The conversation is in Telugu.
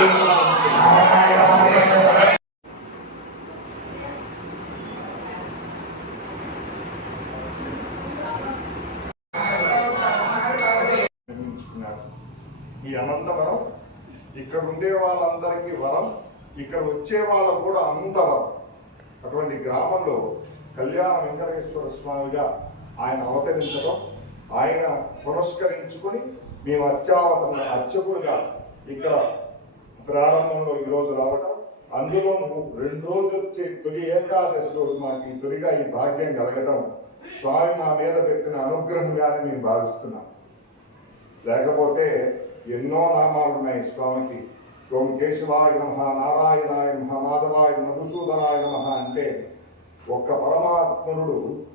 ఈ అనంతవరం ఇక్కడ ఉండే వాళ్ళందరికీ వరం ఇక్కడ వచ్చే వాళ్ళకు కూడా అంతవరం అటువంటి గ్రామంలో కళ్యాణ వెంకటేశ్వర స్వామిగా ఆయన అవతరించడం ఆయన పురస్కరించుకొని మేము అత్యావతం అర్చకులుగా ఇక్కడ ప్రారంభంలో ఈరోజు రావడం అందులోనూ రెండు రోజులు వచ్చే తొలి ఏకాదశి రోజు మాకు ఈ తొలిగా ఈ భాగ్యం కలగడం స్వామి మా మీద పెట్టిన అనుగ్రహంగానే మేము భావిస్తున్నాం. లేకపోతే ఎన్నో నామాలు ఉన్నాయి స్వామికి. ఓం కేశవాయ నమ నారాయణాయ నమ మాధవాయ మధుసూదనాయ నమ అంటే ఒక్క పరమాత్మనుడు